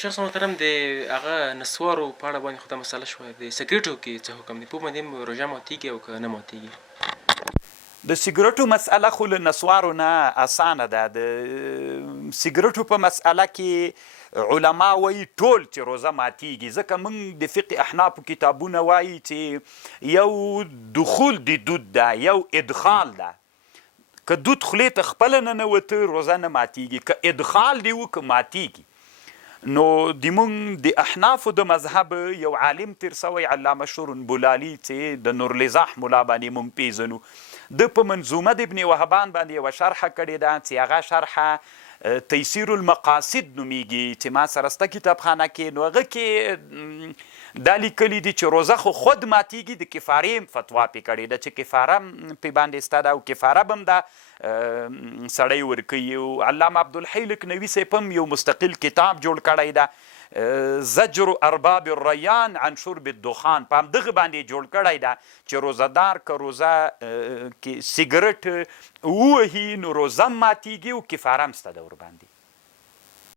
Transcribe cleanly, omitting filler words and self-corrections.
شخص محترم د هغه نصوارو په اړه باندې خو دا مسله شوه د سکریټو کې څه حکم دی په باندې روژه ماتیږي او که نه ماتیږي د سیګریټو مسأله خو له نصوارو نه اسانه ده د سیګریټو په مسأله کې علما وایي ټول چې روزه ماتیږي ځکه موږ د فقه احنافو کتابونه وایي چې یو دخول د دود ده یو ادخال ده که دود خولې ته خپله ننوته روزه نه ماتیږي که ادخال دی و که ماتیږي نو د مونږ د احنافو د مذهب یو عالم تیر سوی علامه شورن بولالي چې د نورالزاح ملا باندې مونږ پیژنو د په منظومه د ابن وهبان باندې یوه شرحه کړې ده چې هغه شرحه تیسیر المقاصد نومیږي چې ما سره سته کتابخانه کې نو هغه کې دا لیکلي دي چې روزه خو خود ماتیږي د کفارې فتوا پې کړې ده چې کفاره پې باندې سته ده او کفاره به هم ده سړی ورکوي علامه عبدالحی لکنوي صاحب هم یو مستقل کتاب جوړ کړی ده زجر ارباب الریان عن شرب الدخان په همدغه باندې جوړ کړی ده چې روزهدار که روزه کې سیګرټ ووهي نو روزه ماتیږي او کفاره هم سته ده ورباندې